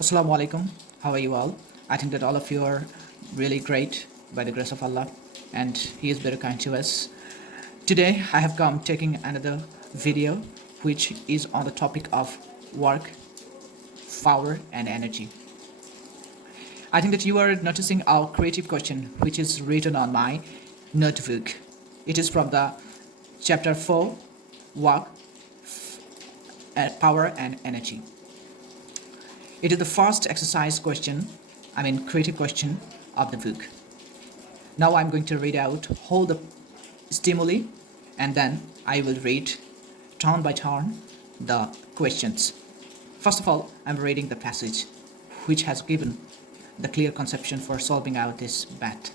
Assalamu alaikum. How are you all? I think that all of you are really great by the grace of Allah, and He is very kind to us. Today, I have come taking another video which is on the topic of work, power, and energy. I think that you are noticing our creative question which is written on my notebook. It is from the chapter 4 Work, Power, and Energy. It is the first exercise question, creative question of the book. Now I'm going to read out whole the stimuli and then I will read turn by turn the questions. First of all, I'm reading the passage which has given the clear conception for solving out this bat.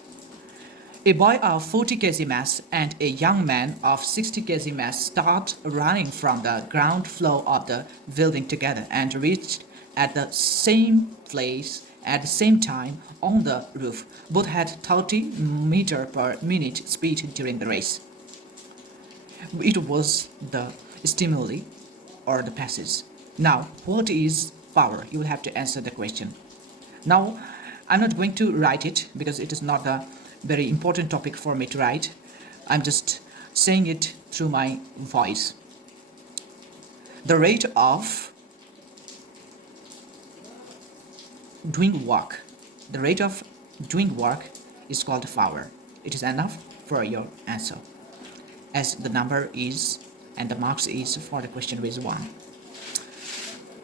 A boy of 40 kg mass and a young man of 60 kg mass start running from the ground floor of the building together and reached at the same place at the same time on the roof. Both had 30 meter per minute speed during the race. It was the stimuli or the passage. Now, what is power? You will have to answer the question. Now, I'm not going to write it because it is not a very important topic for me to write. I'm just saying it through my voice. The rate of doing work. The rate of doing work is called power. It is enough for your answer, as the number is and the marks is for the question is 1.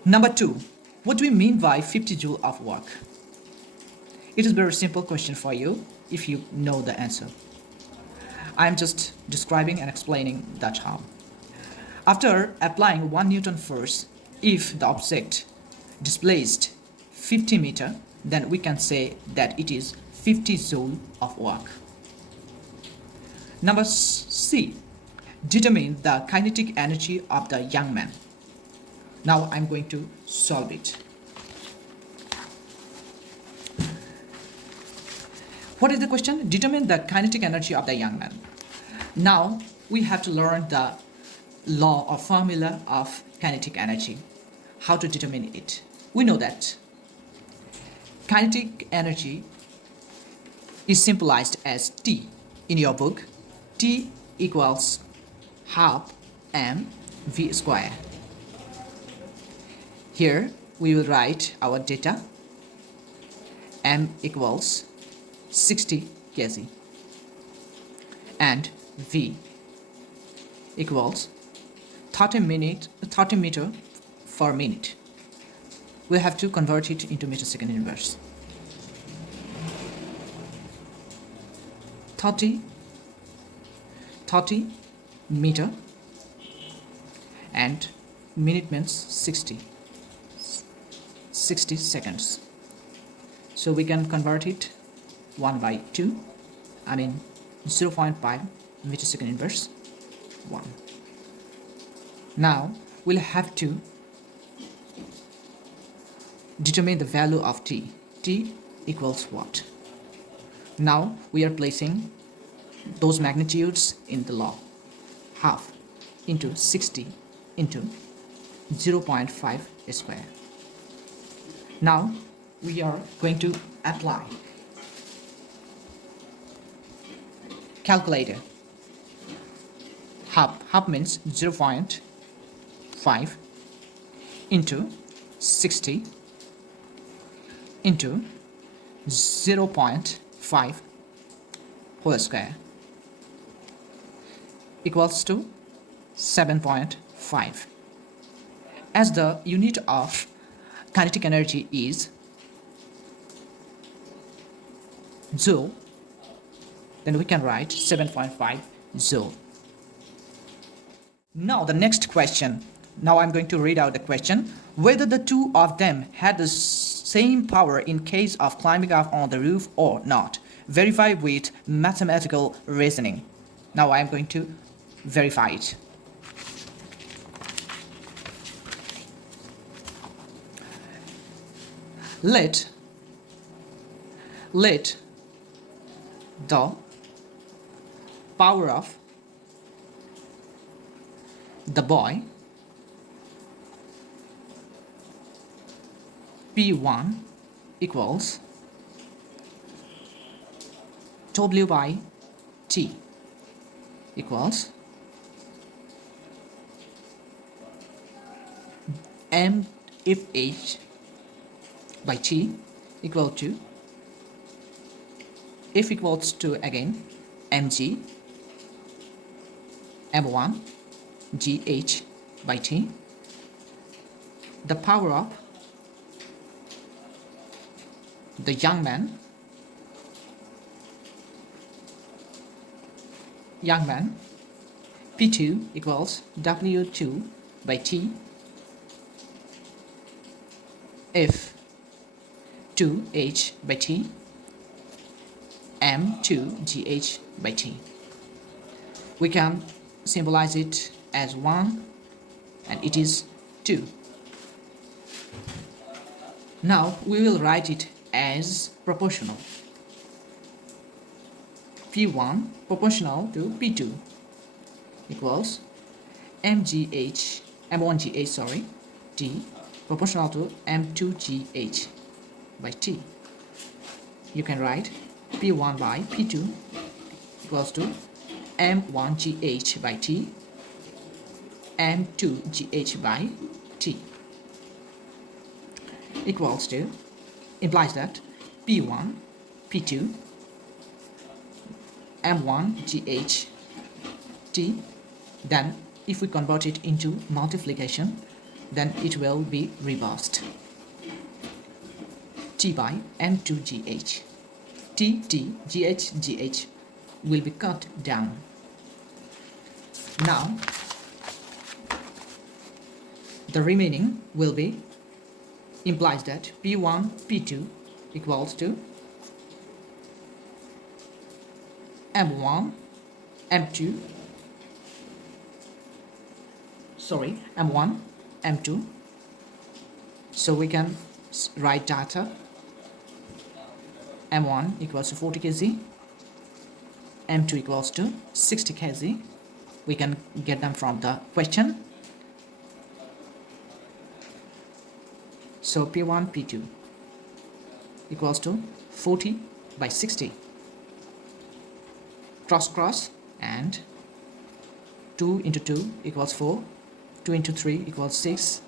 Number 2. What do we mean by 50 joule of work? It is a very simple question for you if you know the answer. I am just describing and explaining the term. After applying 1 Newton force, if the object displaced 50 meter, then we can say that it is 50 joule of work. Number C. Determine the kinetic energy of the young man. Now I'm going to solve it. What is the question? Determine the kinetic energy of the young man. Now we have to learn the law or formula of kinetic energy. How to determine it? We know that kinetic energy is symbolized as T. In your book, T equals half mv square. Here we will write our data. M equals 60 kg and V equals 30 meter per minute. We have to convert it into meter second inverse. 30 meter and minute means 60 seconds. So we can convert it 1 by 2, 0.5 meter second inverse 1. Now we'll have to determine the value of T. T equals what? Now we are placing those magnitudes in the law. Half into 60 into 0.5 square. Now we are going to apply. Calculator. Half means 0.5 into 60 into 0.5 whole square equals to 7.5. As the unit of kinetic energy is joule, then we can write 7.5 joule. Now the next question. Now I'm going to read out the question. Whether the two of them had the same power in case of climbing up on the roof or not. Verify with mathematical reasoning. Now I'm going to verify it. Let the power of the boy P1 equals W by T equals M if H by T equal to, if equals to again mg m1 gh by T, the power of the young man P2 equals W2 by T if 2H by T M2GH by T. We can symbolize it as 1 and it is 2. Now we will write it as proportional. P1 proportional to P2 equals M1GH T proportional to M2GH by T. You can write P1 by P2 equals to M1GH by T M2GH by T equals to, implies that P1 P2 M1GH T, then if we convert it into multiplication, then it will be reversed. T by M2GH. T, GH, GH will be cut down. Now, the remaining will be, implies that P1, P2 equals to M1, M2, M1, M2. So we can write data. M1 equals to 40 kg, M2 equals to 60 kg. We can get them from the question. So P1, P2 equals to 40 by 60. Cross and 2 into 2 equals 4, 2 into 3 equals 6.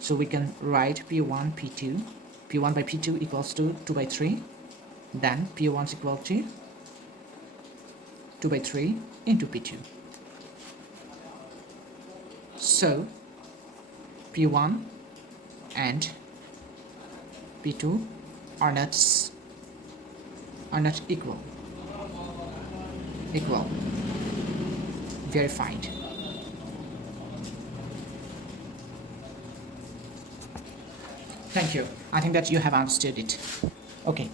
So we can write P1, P2, P1 by P2 equals to 2 by 3. Then P1 is equal to 2 by 3 into P2. So P1 and P2 are not equal. Verified. Thank you. I think that you have understood it. Okay.